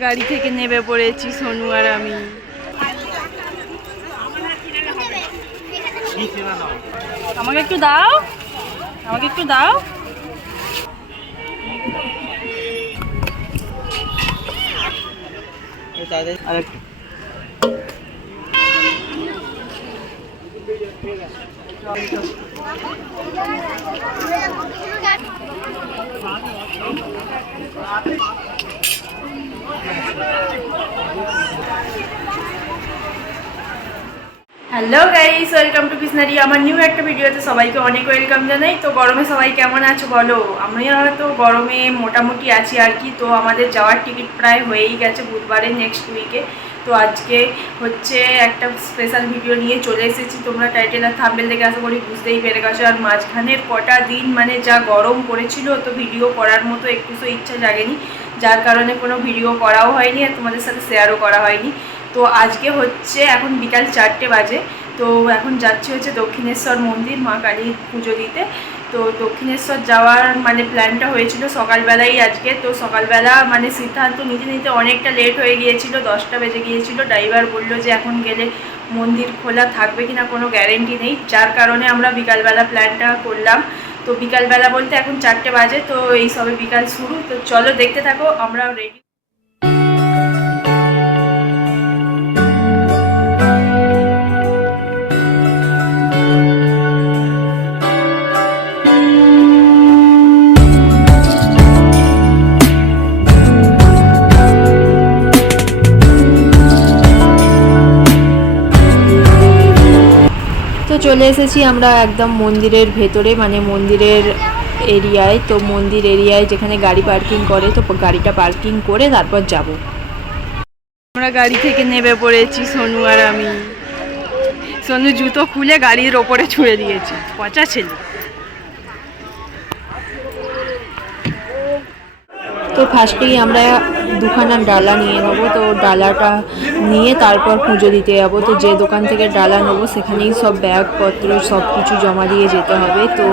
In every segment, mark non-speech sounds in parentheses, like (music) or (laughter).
গাড়ি থেকে নেমে পড়েছি সোনু আর আমি। আমাকে একটু দাও। আমাকে একটু দাও। হ্যালো গাইস ওয়েলকাম টু কৃষ্ণারি আমার নিউ একটা ভিডিওতে সবাইকে অনেক ওয়েলকাম জানাই। তো গরমে সবাই কেমন আছো বলো? আমি হয়তো গরমে মোটামুটি আছি আর কি। তো আমাদের যাওয়ার টিকিট প্রায় হয়েই গেছে বুধবারে নেক্সট উইকে তো আজকে হচ্ছে একটা স্পেশাল ভিডিও নিয়ে চলে এসেছি। তোমরা টাইটেল আর থাম্বেল দেখে আশা করি বুঝতেই পেরে গেছো। আর মাঝখানের কটা দিন মানে যা গরম পড়েছিল, তো ভিডিও করার মতো একটু তো ইচ্ছা জাগেনি। যার কারণে কোনো ভিডিও করাও হয়নি আর তোমাদের সাথে শেয়ারও করা হয়নি। তো আজকে হচ্ছে এখন বিকাল চারটে বাজে। তো এখন যাচ্ছি হচ্ছে দক্ষিণেশ্বর মন্দির, মা কালীর পুজো দিতে। তো দক্ষিণেশ্বর যাওয়ার মানে প্ল্যানটা হয়েছিল সকালবেলাই আজকে। তো সকালবেলা মানে সিদ্ধান্ত নিতে নিতে অনেকটা লেট হয়ে গিয়েছিল, দশটা বেজে গিয়েছিল। ড্রাইভার বলল যে এখন গেলে মন্দির খোলা থাকবে কিনা কোনো গ্যারেন্টি নেই। যার কারণে আমরা বিকালবেলা প্ল্যানটা করলাম। তো বিকালবেলা বলতে এখন চারটে বাজে, তো এই সবে বিকাল শুরু। তো চলো দেখতে থাকো আমরা রেডি চলে এসেছি আমরা একদম মন্দিরের ভেতরে মানে মন্দিরের এরিয়ায়। তো মন্দির এরিয়ায় যেখানে গাড়ি পার্কিং করে, তো গাড়িটা পার্কিং করে তারপর যাব। আমরা গাড়ি থেকে নেমে পড়েছি, সোনু আর আমি। সোনু জুতো খুলে গাড়ির ওপরে ছুঁড়ে দিয়েছি, পচা ছেলে। তো ফার্স্টেই আমরা দুখানা ডালা নিয়ে নেব। তো ডালাটা নিয়ে তারপর পুজো দিতে যাব। তো যে দোকান থেকে ডালা নেব, সেখানেই সব ব্যাগপত্র সব কিছু জমা দিয়ে যেতে হবে। তো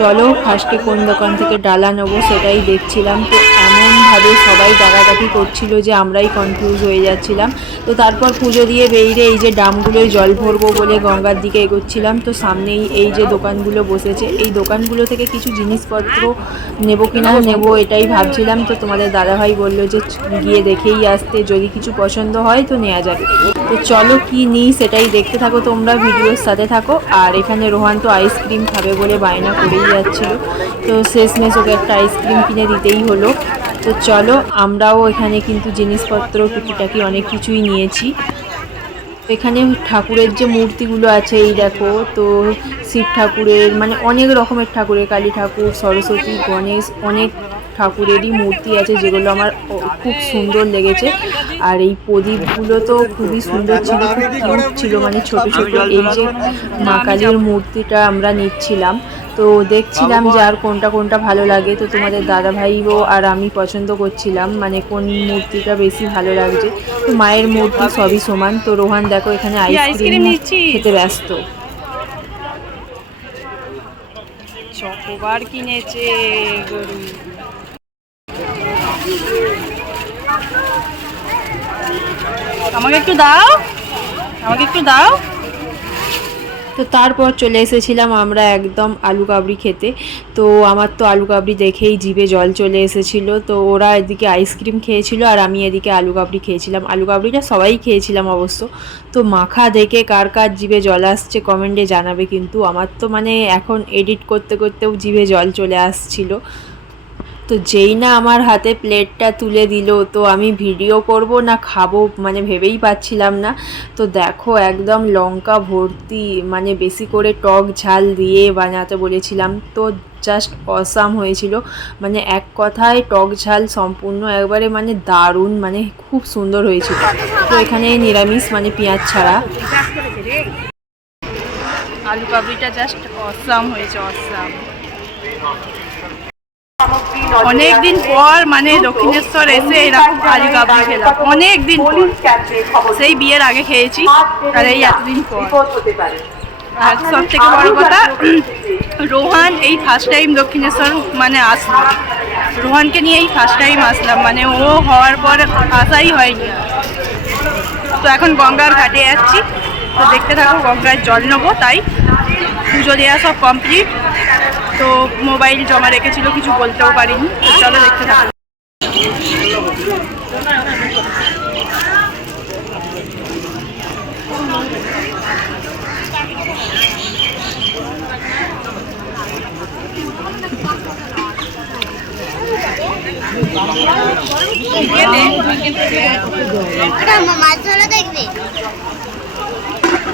চলো ফার্স্টে কোন দোকান থেকে ডালা নেব সেটাই দেখছিলাম। তো এমনভাবে সবাই ডাকাডাকি করছিল যে আমরাই কনফিউজ হয়ে যাচ্ছিলাম। তো তারপর পুজো দিয়ে বেরিয়ে এই যে ডামগুলোয় জল ভরবো বলে গঙ্গার দিকে এগোচ্ছিলাম। তো সামনেই এই যে দোকানগুলো বসেছে, এই দোকানগুলো থেকে কিছু জিনিসপত্র নেব কিনা নেব এটাই ভাবছিলাম। তো তোমাদের দাদাভাই বলল যে গিয়ে দেখেই আসতে, যদি কিছু পছন্দ হয় তো নেওয়া যাবে। তো চলো কি নিই সেটাই দেখতে থাকো তোমরা, ভিডিওর সাথে থাকো। আর এখানে রোহান তো আইসক্রিম খাবে বলে বায়না করেই যাচ্ছিল। তো শেষমেশ ওকে একটা আইসক্রিম কিনে দিতেই হলো। তো চলো, আমরাও এখানে কিন্তু জিনিসপত্র, টুকিটাকি অনেক কিছুই নিয়েছি। এখানে ঠাকুরের যে মূর্তিগুলো আছে, এই দেখো, তো শিব ঠাকুরের মানে অনেক রকমের ঠাকুরের, কালী ঠাকুর, সরস্বতী, গণেশ, অনেক ঠাকুরেরই মূর্তি আছে যেগুলো আমার খুব সুন্দর লেগেছে। আর এই প্রদীপগুলো তো খুবই সুন্দর ছিল খুব কিউট ছিল মানে ছোট ছোট। এই যে মা কালীর মূর্তিটা আমরা নিচ্ছিলাম। তো দেখছিলাম যে আর কোনটা কোনটা ভালো লাগে। তো তোমাদের দাদা ভাইও আর আমি পছন্দ করছিলাম মানে কোন মূর্তিটা বেশি ভালো লাগছে। তো মায়ের মূর্তি সবই সমান। তো রোহান দেখো এখানে আইসক্রিম খেতে ব্যস্ত। চকোবার কিনেছে গরু। আমাকে একটু দাও। আমাকে একটু দাও। তো তারপর চলে এসেছিলাম আমরা একদম আলু কাবড়ি খেতে। তো আমার তো আলু কাবড়ি দেখেই জিভে জল চলে এসেছিল। তো ওরা এদিকে আইসক্রিম খেয়েছিল আর আমি এদিকে আলু কাবড়ি খেয়েছিলাম। আলু কাবড়িটা সবাই খেয়েছিলাম অবশ্য। তো মাখা দেখে কার কার জিভে জল আসছে কমেন্টে জানাবে। কিন্তু আমার তো মানে এখন এডিট করতে করতেও জিভে জল চলে আসছিল। তো যেই না আমার হাতে প্লেটটা তুলে দিল, তো আমি ভিডিও করব না খাব মানে ভেবেই পাচ্ছিলাম না। তো দেখো একদম লঙ্কা ভর্তি মানে বেশি করে টক ঝাল দিয়ে বানাতে বলেছিলাম। তো জাস্ট অসাম হয়েছিল। মানে এক কথায় টক ঝাল সম্পূর্ণ একবারে মানে দারুণ মানে খুব সুন্দর হয়েছিল। তো এখানে নিরামিষ মানে পেঁয়াজ ছাড়া। আলু কাবলিটা জাস্ট অসাম হয়েছে, অসাম। অনেক দিন পর মানে দক্ষিণেশ্বর এসে এরকম আলু কাবলি খেলাম। অনেক দিন পর। সেই বিয়ের আগে খেয়েছি আর এই এতদিন পর। আর সব থেকে বড় কথা (clears throat) রোহান এই ফার্স্ট টাইম দক্ষিণেশ্বর মানে আসলো রোহানকে নিয়ে এই ফার্স্ট টাইম আসলাম। মানে ও হওয়ার পর আসাই হয়নি। তো এখন গঙ্গার ঘাটে যাচ্ছি তো দেখতে থাকো গঙ্গার জল নেব তাই পুজো দেওয়া সব কমপ্লিট তো মোবাইল জমা রেখেছিল, কিছু বলতেও পারিনি। তো চলো দেখতে থাকো। এটা মাছ ধরা দেখবে?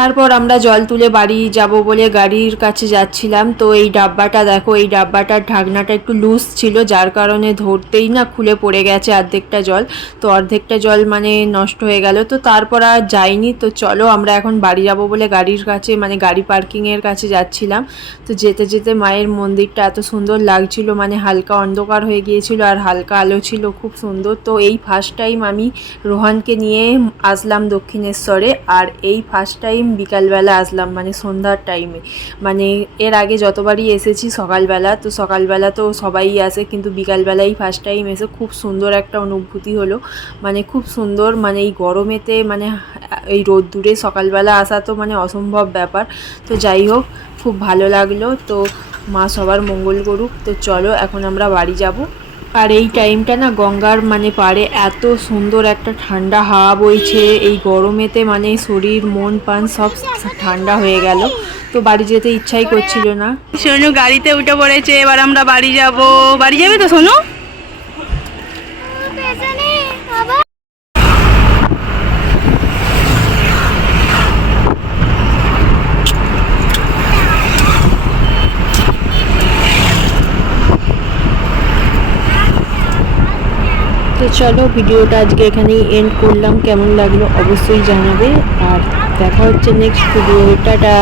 তারপর আমরা জল তুলে বাড়ি যাব বলে গাড়ির কাছে যাচ্ছিলাম। তো এই ডাব্বাটা দেখো, এই ডাব্বাটার ঢাকনাটা একটু লুজ ছিল, যার কারণে ধরতেই না খুলে পড়ে গেছে অর্ধেকটা জল। তো অর্ধেকটা জল মানে নষ্ট হয়ে গেল। তো তারপর আর যাইনি। তো চলো আমরা এখন বাড়ি যাব বলে গাড়ির কাছে মানে গাড়ি পার্কিংয়ের কাছে যাচ্ছিলাম। তো যেতে যেতে মায়ের মন্দিরটা এত সুন্দর লাগছিল মানে হালকা অন্ধকার হয়ে গিয়েছিল আর হালকা আলো ছিল, খুব সুন্দর। তো এই ফার্স্ট টাইম আমি রোহানকে নিয়ে আসলাম দক্ষিণেশ্বরে। আর এই ফার্স্ট টাইম বিকালবেলা আসলাম মানে সন্ধ্যার টাইমে মানে এর আগে যতবারই এসেছি সকালবেলা, তো সকালবেলা তো সবাই আসে, কিন্তু বিকালবেলাই ফার্স্ট টাইম এসে খুব সুন্দর একটা অনুভূতি হলো। মানে খুব সুন্দর মানে এই গরমেতে মানে এই রোদ্দুরে সকালবেলা আসা তো মানে অসম্ভব ব্যাপার। তো যাই হোক, খুব ভালো লাগল। তো মা সবার মঙ্গল করুক। তো চলো, এখন আমরা বাড়ি যাব। আর এই টাইমটা না গঙ্গার মানে পারে এত সুন্দর একটা ঠান্ডা হাওয়া বইছে। এই গরমেতে মানে শরীর, মন পান সব ঠান্ডা হয়ে গেল। তো বাড়ি যেতে ইচ্ছাই করছিল না। সোনু গাড়িতে উঠে পড়েছে, এবার আমরা বাড়ি যাব। বাড়ি যাবে তো সোনু? তো চলো, ভিডিওটা আজকে এখানেই এন্ড করলাম। কেমন লাগল অবশ্যই জানাবে। আর দেখা হচ্ছে নেক্সট ভিডিও টাটা!